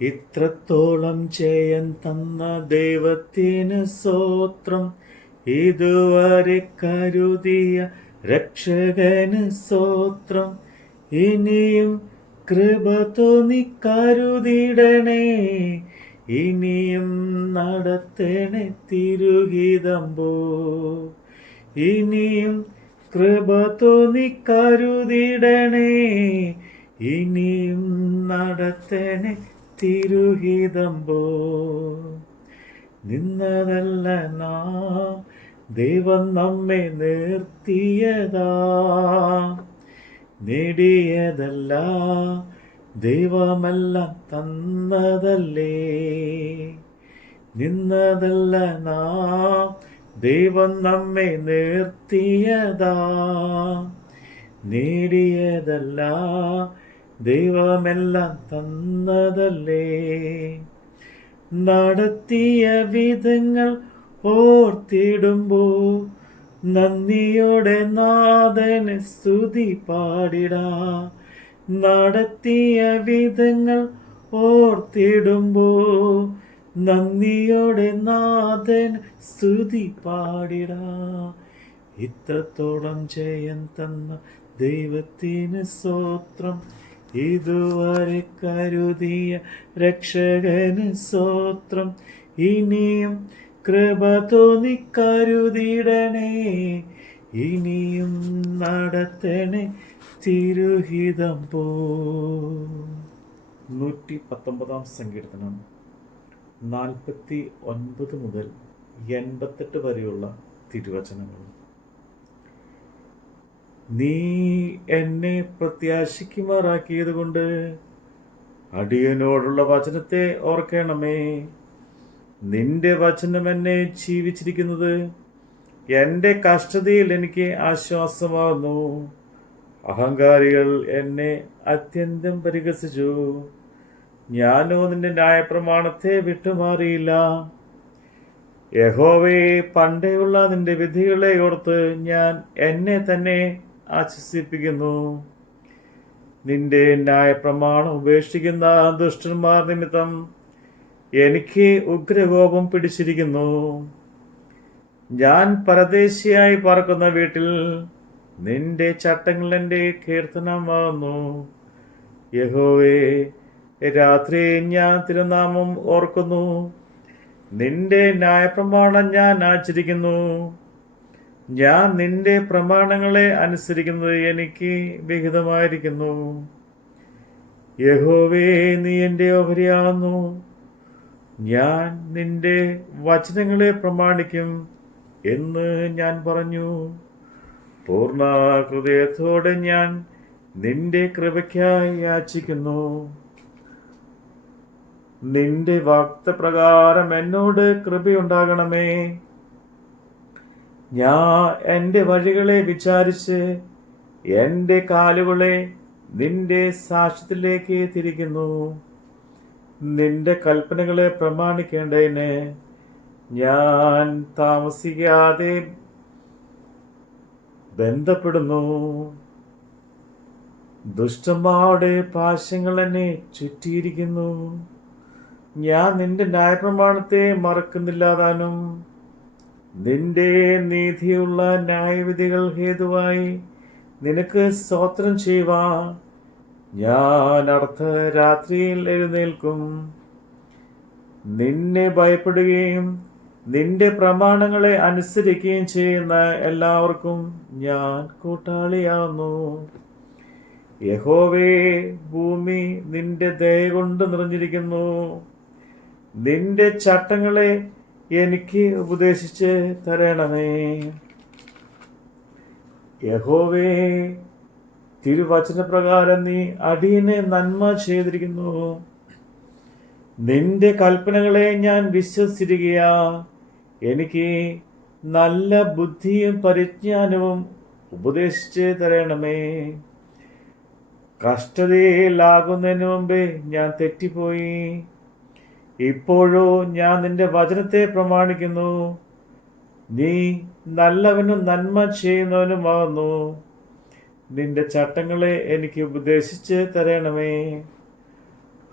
ഇത്രത്തോളം ജയം തന്ന ദൈവത്തിന് സ്തോത്രം, ഇതുവരെ കരുതിയ രക്ഷകന് സ്തോത്രം. ഇനിയും കൃപ തോന്നി കരുതിടണേ, ഇനിയും നടത്തണേ തിരുഹിതമ്പോ. ഇനിയും കൃപ തോന്നി കരുതിടണേ, ഇനിയും നടത്തണേ തിരുഹിതമ്പോ. നിന്നതല്ല നാം, ദൈവം നമ്മെ നിർത്തിയതാ. നേടിയതല്ല, ദൈവമെല്ലാം തന്നതല്ലേ. നിന്നതല്ല നാം, ദൈവം നമ്മെ നിർത്തിയതാ. നേടിയതല്ല, ദൈവമെല്ലാം തന്നതല്ലേ. നടത്തിയ വിധങ്ങൾ ഓർത്തിടുമ്പോ നന്ദിയോടെ നാഥന് സ്തുതി പാടിടാ. നടത്തിയ വിധങ്ങൾ ഓർത്തിടുമ്പോ നന്ദിയോടെ നാഥന് സ്തുതി പാടിടാ. ഇത്രത്തോളം ജയം തന്ന ദൈവത്തിന് സ്തോത്രം, ഇതുവരെ കരുതിയ രക്ഷകന് സ്തോത്രം. ഇനിയും കൃപ തോന്നി കരുതിടണേ, ഇനിയും നടത്തണേ തിരുഹിതം പോ. 119 സങ്കീർത്തനം 49 മുതൽ 88 വരെയുള്ള തിരുവചനങ്ങൾ. നീ എന്നെ പ്രത്യാശിക്കുമാറാക്കിയത് കൊണ്ട് അടിയനോടുള്ള വചനത്തെ ഓർക്കണമേ. നിന്റെ വചനം എന്നെ ജീവിച്ചിരിക്കുന്നത്, എൻ്റെ കഷ്ടതയിൽ എനിക്ക് ആശ്വാസമാകുന്നു. അഹങ്കാരികൾ എന്നെ അത്യന്തം പരിഹസിച്ചു, ഞാനോ നിന്റെ ന്യായപ്രമാണത്തെ വിട്ടുമാറിയില്ല. യഹോവേ, പണ്ടേയുള്ള നിന്റെ വിധികളെ ഓർത്ത് ഞാൻ എന്നെ തന്നെ ആശ്വസിപ്പിക്കുന്നു. നിന്റെ ന്യായപ്രമാണം ഉപേക്ഷിക്കുന്ന ദുഷ്ടന്മാർ നിമിത്തം എനിക്ക് ഉഗ്രകോപം പിടിച്ചിരിക്കുന്നു. ഞാൻ പരദേശിയായി പാർക്കുന്ന വീട്ടിൽ നിന്റെ ചട്ടങ്ങൾ എൻ്റെ കീർത്തനമാകുന്നു. യഹോവേ, രാത്രി ഞാൻ തിരുനാമം ഓർക്കുന്നു. നിന്റെ ന്യായപ്രമാണം ഞാൻ ആചരിക്കുന്നു. ഞാൻ നിന്റെ പ്രമാണങ്ങളെ അനുസരിക്കുന്നത് എനിക്ക് വിഹിതമായിരിക്കുന്നു. യഹോവേ, നീ എൻ്റെ ഓഹരിയാകുന്നു. ഞാൻ നിന്റെ വചനങ്ങളെ പ്രമാണിക്കും എന്ന് ഞാൻ പറഞ്ഞു. പൂർണ്ണ ഹൃദയത്തോടെ ഞാൻ നിന്റെ കൃപയ്ക്കായി യാചിക്കുന്നു. നിന്റെ വാഗ്ദത്തപ്രകാരം എന്നോട് കൃപയുണ്ടാകണമേ. ഞാൻ എൻ്റെ വഴികളെ വിചാരിച്ച് എൻ്റെ കാലുകളെ നിന്റെ സാക്ഷ്യത്തിലേക്ക് തിരിക്കുന്നു. നിന്റെ കൽപ്പനകളെ പ്രമാണിക്കേണ്ടതിന് ഞാൻ താമസിക്കാതെ ബന്ധപ്പെടുന്നു. ദുഷ്ടന്മാരുടെ പാശങ്ങൾ എന്നെ ചുറ്റിയിരിക്കുന്നു. ഞാൻ നിന്റെ ന്യായപ്രമാണത്തെ മറക്കുന്നില്ലാതാനും. നിന്റെ നീതിയുള്ള ന്യായവിധികൾ ഹേതുവായി നിനക്ക് സ്തോത്രം ചെയ്യുവാൻ ഞാൻ അർദ്ധരാത്രിയിൽ എഴുന്നേൽക്കും. നിന്നെ ഭയപ്പെടുകയും നിന്റെ പ്രമാണങ്ങളെ അനുസരിക്കുകയും ചെയ്യുന്ന എല്ലാവർക്കും ഞാൻ കൂട്ടാളിയാവുന്നു. യഹോവേ, ഭൂമി നിന്റെ ദയ കൊണ്ട് നിറഞ്ഞിരിക്കുന്നു. നിന്റെ ചട്ടങ്ങളെ എനിക്ക് ഉപദേശിച്ച് തരണമേ. യഹോവേ, തിരുവചനപ്രകാരം നീ അടിയനെ നന്മ ചെയ്തിരിക്കുന്നു. നിന്റെ കൽപ്പനകളെ ഞാൻ വിശ്വസിച്ചിരിക്കയാ. എനിക്ക് നല്ല ബുദ്ധിയും പരിജ്ഞാനവും ഉപദേശിച്ച് തരണമേ. കഷ്ടതയിലാകുന്നതിന് മുമ്പേ ഞാൻ തെറ്റിപ്പോയി. ഇപ്പോഴോ ഞാൻ നിന്റെ വചനത്തെ പ്രമാണിക്കുന്നു. നീ നല്ലവനും നന്മ ചെയ്യുന്നവനുമാകുന്നു. നിന്റെ ചട്ടങ്ങളെ എനിക്ക് ഉപദേശിച്ച് തരണമേ.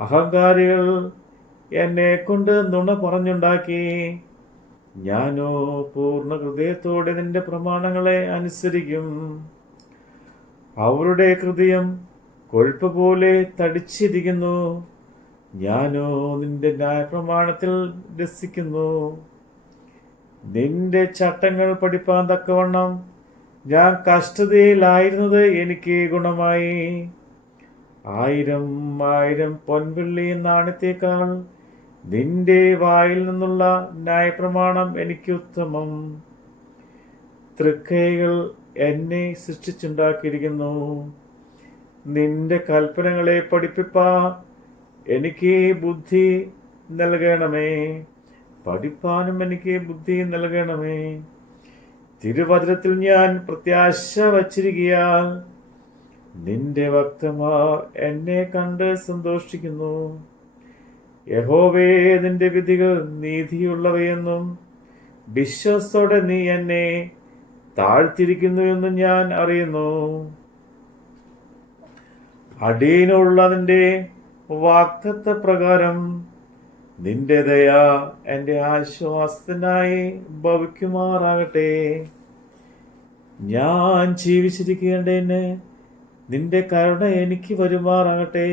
അഹങ്കാരികൾ എന്നെ കൊണ്ട് നുണ പറഞ്ഞുണ്ടാക്കി. ഞാനോ പൂർണ്ണ ഹൃദയത്തോടെ നിന്റെ പ്രമാണങ്ങളെ അനുസരിക്കും. അവരുടെ ഹൃദയം കൊഴുപ്പ് പോലെ തടിച്ചിരിക്കുന്നു. ഞാനോ നിന്റെ ന്യായപ്രമാണത്തിൽ രസിക്കുന്നു. നിന്റെ ചട്ടങ്ങൾ പഠിപ്പാൻ തക്കവണ്ണം ഞാൻ കഷ്ടതയിലായിരുന്നത് എനിക്ക് ഗുണമായി. 1000 പൊൻവെള്ളി നാണയത്തേക്കാൾ നിന്റെ വായിൽ നിന്നുള്ള ന്യായപ്രമാണം എനിക്ക് ഉത്തമം. തൃക്കൈകൾ എന്നെ സൃഷ്ടിച്ചുണ്ടാക്കിയിരിക്കുന്നു. നിന്റെ കൽപ്പനകളെ പഠിപ്പിപ്പാൻ എനിക്ക് ബുദ്ധി നൽകണമേ. പഠിപ്പാനും എനിക്ക് ബുദ്ധി നൽകണമേ. തിരുവചനത്തിൽ ഞാൻ പ്രത്യാശ വച്ചിരിക്കയാൽ നിന്റെ ഭക്തന്മാർ എന്നെ കണ്ട് സന്തോഷിക്കുന്നു. യഹോവേ, നിന്റെ വിധികൾ നീതിയുള്ളവയെന്നും വിശ്വാസത്തോടെ നീ എന്നെ താഴ്ത്തിരിക്കുന്നു എന്നും ഞാൻ അറിയുന്നു. അടിയനുള്ള നിന്റെ വാഗ്ദത്ത പ്രകാരം നിന്റെ ദയ എൻ്റെ ആശ്വാസത്തിനായി ഭവിക്കുമാറാകട്ടെ. ഞാൻ ജീവിച്ചിരിക്കേണ്ടതിന് നിന്റെ കരുണ എനിക്ക് വരുമാറാകട്ടെ.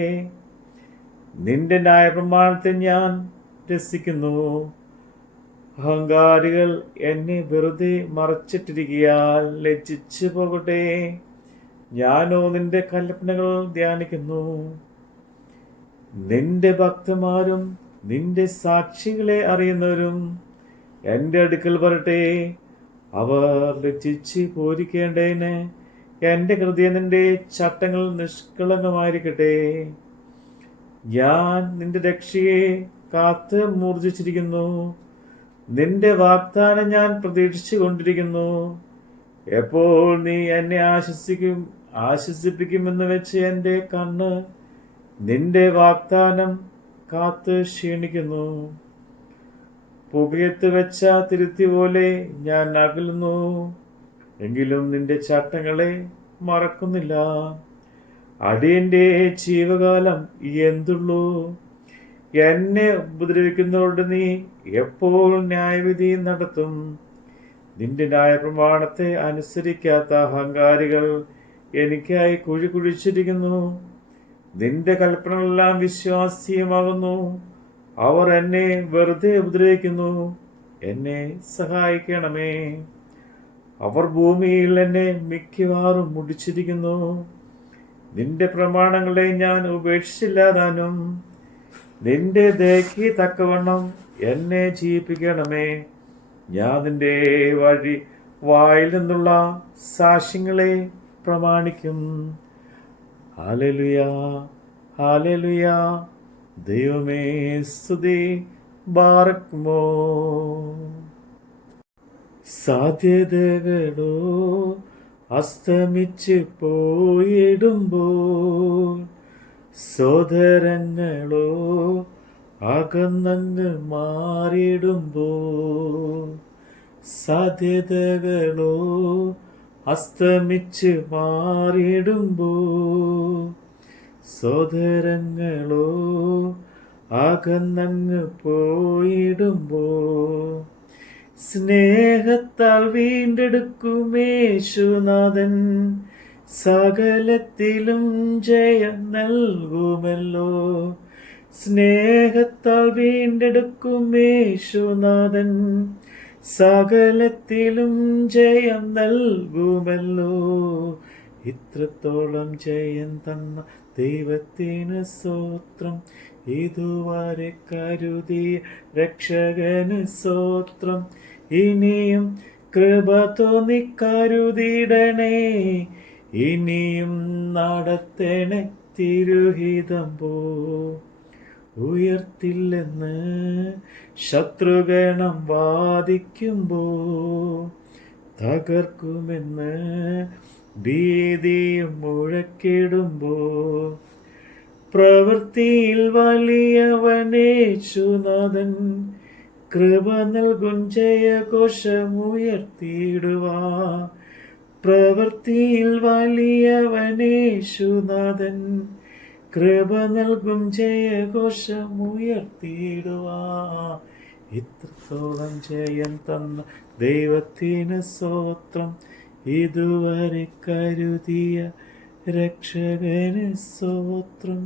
നിന്റെ ന്യായപ്രമാണത്തെ ഞാൻ രസിക്കുന്നു. അഹങ്കാരികൾ എന്നെ വെറുതെ മറച്ചിട്ടിരിക്കയാൽ ലജ്ജിച്ചു പോകട്ടെ. ഞാനോ നിന്റെ കൽപ്പനകൾ ധ്യാനിക്കുന്നു. നിന്റെ ഭക്തന്മാരും നിന്റെ സാക്ഷികളെ അറിയുന്നവരും എൻ്റെ അടുക്കൽ വരട്ടെ. അവർ ലജ്ജിച്ച് പോരിക്കേണ്ടതിന് എൻ്റെ ഹൃദയം നിന്റെ ചട്ടങ്ങൾ നിഷ്കളങ്കമായിരിക്കട്ടെ. ഞാൻ നിന്റെ രക്ഷയെ കാത്ത് മൂർജിച്ചിരിക്കുന്നു. നിന്റെ വാഗ്ദാനം ഞാൻ പ്രതീക്ഷിച്ചു കൊണ്ടിരിക്കുന്നു. എപ്പോൾ നീ എന്നെ ആശ്വസിപ്പിക്കുമെന്ന് വെച്ച് എൻ്റെ കണ്ണ് നിന്റെ വാഗ്ദാനം കാത്ത് ക്ഷീണിക്കുന്നു. പുകയത്ത് വെച്ച തിരുത്തി പോലെ ഞാൻ അകലുന്നു. എങ്കിലും നിന്റെ ചട്ടങ്ങളെ മറക്കുന്നില്ല. അടിയന്റെ ജീവകാലം എന്തുള്ളൂ? എന്നെ ഉപദ്രവിക്കുന്നവരോട് നീ എപ്പോൾ ന്യായവിധി നടത്തും? നിന്റെ ന്യായപ്രമാണത്തെ അനുസരിക്കാത്ത അഹങ്കാരികൾ എനിക്കായി കുഴി കുഴിച്ചിരിക്കുന്നു. നിന്റെ കൽപ്പനകളെല്ലാം വിശ്വാസ്യമാകുന്നു. അവർ എന്നെ വെറുതെ ഉപദ്രവിക്കുന്നു. എന്നെ സഹായിക്കണമേ. അവർ ഭൂമിയിൽ എന്നെ മിക്കവാറും മുടിച്ചിരിക്കുന്നു. നിന്റെ പ്രമാണങ്ങളെ ഞാൻ ഉപേക്ഷിച്ചില്ലാതാനും. നിന്റെ ദയയ്ക്ക് തക്കവണ്ണം എന്നെ ജീവിപ്പിക്കണമേ. ഞാൻ നിന്റെ വായിൽ നിന്നുള്ള സാക്ഷ്യങ്ങളെ പ്രമാണിക്കും. Hallelujah, hallelujah. ദൈവമേ സ്തുതി. ബാറക്കുമോ. സാധ്യതകളോ അസ്തമിച്ച് പോയിടുമ്പോൾ, സോദരങ്ങളോ അകന്നങ്ങ് മാറിയിടുമ്പോൾ, സാധ്യതകളോ അസ്തമിച്ച് മാറിയിടുമ്പോൾ, സോദരങ്ങളോ അകന്നങ്ങ് പോയിടുമ്പോൾ, സ്നേഹത്താൽ വീണ്ടെടുക്കുമേശുനാഥൻ സകലത്തിലും ജയം നൽകുമല്ലോ. സ്നേഹത്താൽ വീണ്ടെടുക്കുമേശുനാഥൻ സകലത്തിലും ജയം നൽകുമല്ലോ. ഇത്രത്തോളം ജയം തന്ന ദൈവത്തിന് സ്തോത്രം. ഇതുവരെ കരുതിയ രക്ഷകന് സ്തോത്രം. ഇനിയും കൃപ തോന്നി കരുതിടണേ. ഇനിയും നടത്തണേ തിരുഹിതം പോ. ഉയർത്തില്ലെന്ന് ശത്രുഗണം വാദിക്കുമ്പോ, തകർക്കുമെന്ന് ഭീതിയും മുഴക്കിടുമ്പോ, പ്രവൃത്തിയിൽ വലിയവനേശുനാഥൻ കൃപ നൽകും ജയഘോഷമുയർത്തിയിടുവാ. പ്രവൃത്തിയിൽ വലിയവനേശുനാഥൻ കൃപ നൽകും ജയഘോഷമുയർത്തിയിടുവാ. ഇത്രത്തോളം ജയം തന്ന ദൈവത്തിന് സ്തോത്രം, ഇതുവരെ കരുതിയ രക്ഷകന് സ്തോത്രം.